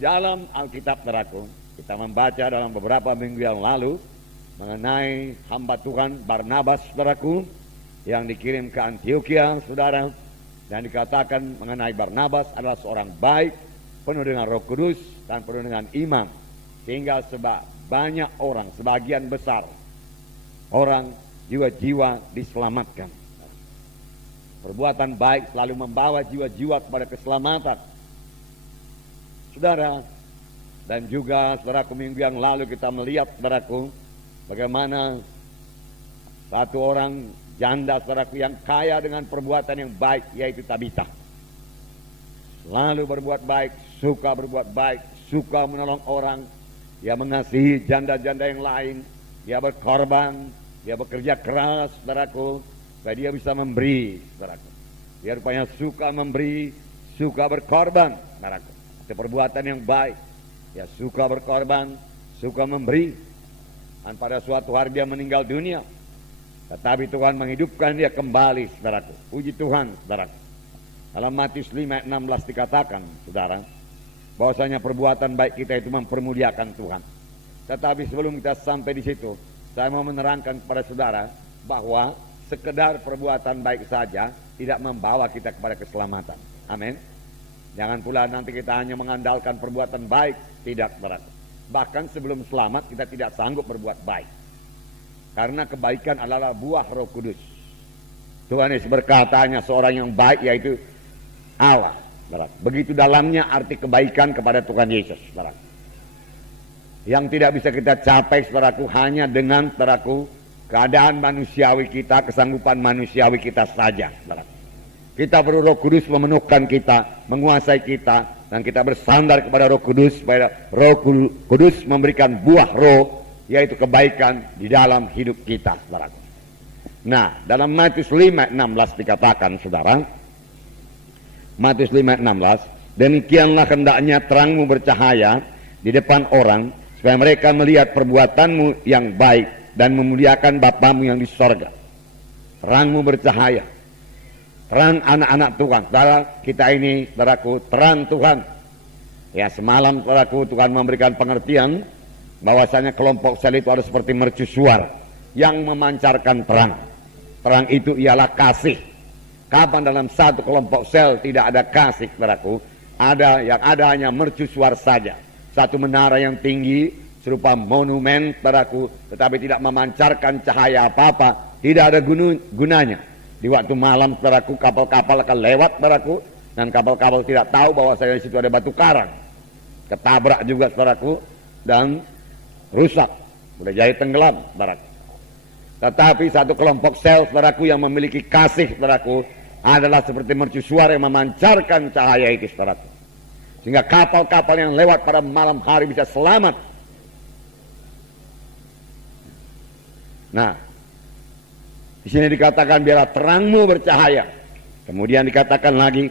dalam Alkitab, saudaraku, kita membaca dalam beberapa minggu yang lalu mengenai hamba Tuhan Barnabas, saudaraku, yang dikirim ke Antioquia, saudara, dan dikatakan mengenai Barnabas adalah seorang baik, penuh dengan Roh Kudus dan penuh dengan iman, sehingga banyak orang, sebagian besar orang, jiwa-jiwa diselamatkan. Perbuatan baik selalu membawa jiwa-jiwa kepada keselamatan, saudara. Dan juga, saudaraku, minggu yang lalu kita melihat, saudaraku, bagaimana satu orang janda, saudaraku, yang kaya dengan perbuatan yang baik, yaitu Tabita. Selalu berbuat baik, suka berbuat baik, suka menolong orang. Dia mengasihi janda-janda yang lain. Dia berkorban, dia bekerja keras, saudaraku, supaya dia bisa memberi, saudaraku. Dia rupanya suka memberi, suka berkorban, saudaraku. Itu perbuatan yang baik. Dia suka berkorban, suka memberi. Dan pada suatu hari dia meninggal dunia, tetapi Tuhan menghidupkan dia kembali, saudaraku. Puji Tuhan, saudaraku. Dalam Matius 5:16 dikatakan, saudara, bahwasanya perbuatan baik kita itu mempermuliakan Tuhan. Tetapi sebelum kita sampai di situ, saya mau menerangkan kepada saudara bahwa sekedar perbuatan baik saja tidak membawa kita kepada keselamatan. Amin. Jangan pula nanti kita hanya mengandalkan perbuatan baik, tidak, saudara. Bahkan sebelum selamat kita tidak sanggup berbuat baik, karena kebaikan adalah buah Roh Kudus. Tuhan Yesus berkata, hanya seorang yang baik, yaitu Allah, saudara. Begitu dalamnya arti kebaikan kepada Tuhan Yesus, saudara. Yang tidak bisa kita capai, saudaraku, hanya dengan, saudaraku, keadaan manusiawi kita, kesanggupan manusiawi kita saja, saudara. Kita perlu Roh Kudus memenuhkan kita, menguasai kita, dan kita bersandar kepada Roh Kudus, supaya Roh Kudus memberikan buah Roh, yaitu kebaikan di dalam hidup kita, saudara. Nah, dalam Matius 5:16 dikatakan, saudara, Matius 5:16, demikianlah hendaknya terangmu bercahaya di depan orang, supaya mereka melihat perbuatanmu yang baik dan memuliakan Bapamu yang di sorga. Terangmu bercahaya, terang anak-anak Tuhan, saudara. Kita ini, saudaraku, terang Tuhan. Ya, semalam, saudaraku, Tuhan memberikan pengertian bahwasanya kelompok sel itu ada seperti mercusuar yang memancarkan terang. Terang itu ialah kasih. Kapan dalam satu kelompok sel tidak ada kasih, saudaraku, yang ada hanya mercusuar saja. Satu menara yang tinggi serupa monumen, saudaraku, tetapi tidak memancarkan cahaya apa-apa, tidak ada gunanya. Di waktu malam, saudaraku, kapal-kapal akan lewat, saudaraku, dan kapal-kapal tidak tahu bahwa di situ ada batu karang. Ketabrak juga, saudaraku, dan rusak, boleh jadi tenggelam, saudaraku. Tetapi satu kelompok sel, saudaraku, yang memiliki kasih, saudaraku, adalah seperti mercusuar yang memancarkan cahaya itu, saudaraku, sehingga kapal-kapal yang lewat pada malam hari bisa selamat. Nah, di sini dikatakan biarlah terangmu bercahaya. Kemudian dikatakan lagi,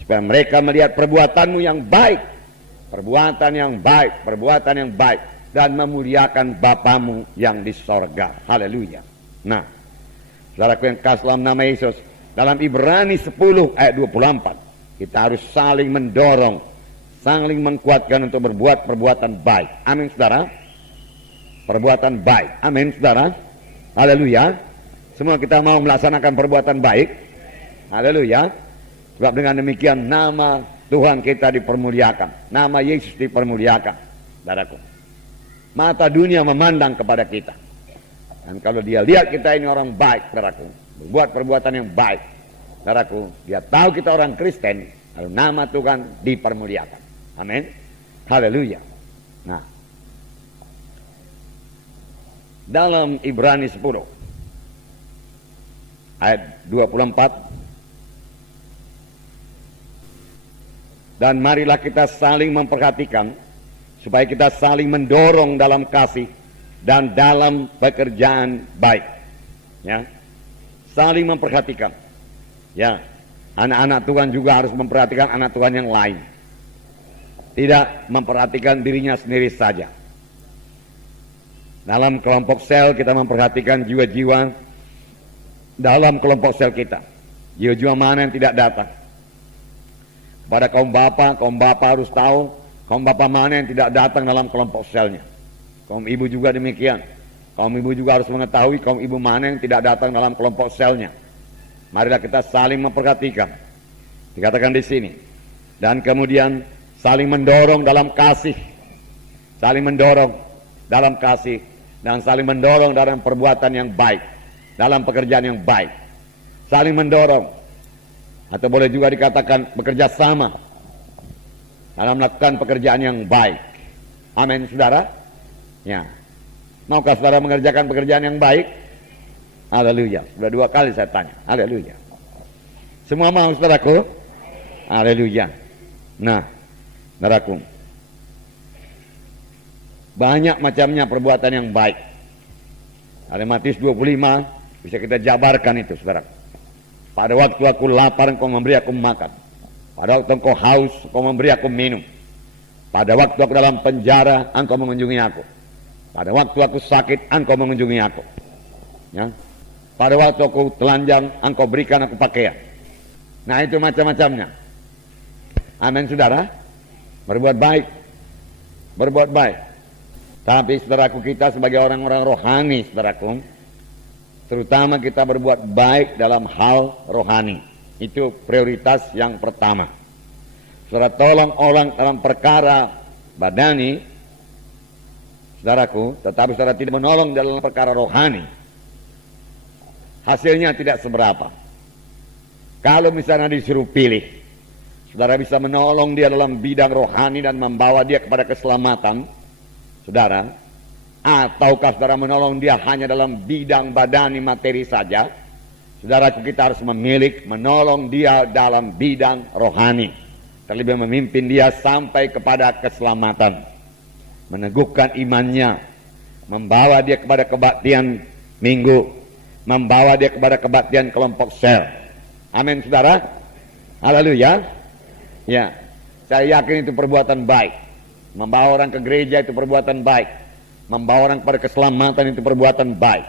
supaya mereka melihat perbuatanmu yang baik, perbuatan yang baik, perbuatan yang baik, dan memuliakan Bapamu yang di sorga. Haleluya. Nah, saudaraku yang kasih dalam nama Yesus, dalam Ibrani 10 ayat 24, kita harus saling mendorong, saling menguatkan untuk berbuat perbuatan baik. Amin, saudara. Perbuatan baik. Amin, saudara. Haleluya. Semua kita mau melaksanakan perbuatan baik. Haleluya. Sebab dengan demikian nama Tuhan kita dipermuliakan, nama Yesus dipermuliakan, saudaraku. Mata dunia memandang kepada kita, dan kalau dia lihat kita ini orang baik, saudaraku, berbuat perbuatan yang baik, saudaraku, dia tahu kita orang Kristen, lalu nama Tuhan dipermuliakan. Amin. Haleluya. Nah, dalam Ibrani 10 ayat 24, dan marilah kita saling memperhatikan, supaya kita saling mendorong dalam kasih dan dalam pekerjaan baik. Ya, saling memperhatikan. Ya, anak-anak Tuhan juga harus memperhatikan anak Tuhan yang lain, tidak memperhatikan dirinya sendiri saja. Dalam kelompok sel kita memperhatikan jiwa-jiwa dalam kelompok sel kita, jiwa-jiwa mana yang tidak datang. Pada kaum bapa harus tahu Kaum bapak mana yang tidak datang dalam kelompok selnya? Kaum ibu juga demikian. Kaum ibu juga harus mengetahui kaum ibu mana yang tidak datang dalam kelompok selnya. Marilah kita saling memperhatikan. Dikatakan di sini. Dan kemudian saling mendorong dalam kasih. Saling mendorong dalam kasih. Dan saling mendorong dalam perbuatan yang baik. Dalam pekerjaan yang baik. Saling mendorong. Atau boleh juga dikatakan bekerja sama dalam melakukan pekerjaan yang baik. Amin, saudara. Ya. Maukah saudara mengerjakan pekerjaan yang baik? Haleluya. Sudah 2 kali saya tanya. Haleluya. Semua mau, saudaraku? Haleluya. Nah, saudaraku, banyak macamnya perbuatan yang baik. Dalam Matius 25 bisa kita jabarkan itu, saudara. Pada waktu aku lapar, engkau memberi aku makan. Pada waktu engkau haus, engkau memberi aku minum. Pada waktu aku dalam penjara, engkau mengunjungi aku. Pada waktu aku sakit, engkau mengunjungi aku. Ya. Pada waktu aku telanjang, engkau berikan aku pakaian. Nah, itu macam-macamnya. Amin, saudara. Berbuat baik. Berbuat baik. Tapi saudaraku, kita sebagai orang-orang rohani, saudaraku, terutama kita berbuat baik dalam hal rohani. Itu prioritas yang pertama. Saudara tolong orang dalam perkara badani, saudaraku, tetapi saudara tidak menolong dalam perkara rohani, hasilnya tidak seberapa. Kalau misalnya disuruh pilih, saudara bisa menolong dia dalam bidang rohani dan membawa dia kepada keselamatan, saudara, ataukah saudara menolong dia hanya dalam bidang badani materi saja, saudaraku, kita harus memilih menolong dia dalam bidang rohani, terlebih memimpin dia sampai kepada keselamatan, meneguhkan imannya, membawa dia kepada kebaktian minggu, membawa dia kepada kebaktian kelompok sel. Amin, saudara. Haleluya. Ya, saya yakin itu perbuatan baik. Membawa orang ke gereja itu perbuatan baik. Membawa orang kepada keselamatan itu perbuatan baik.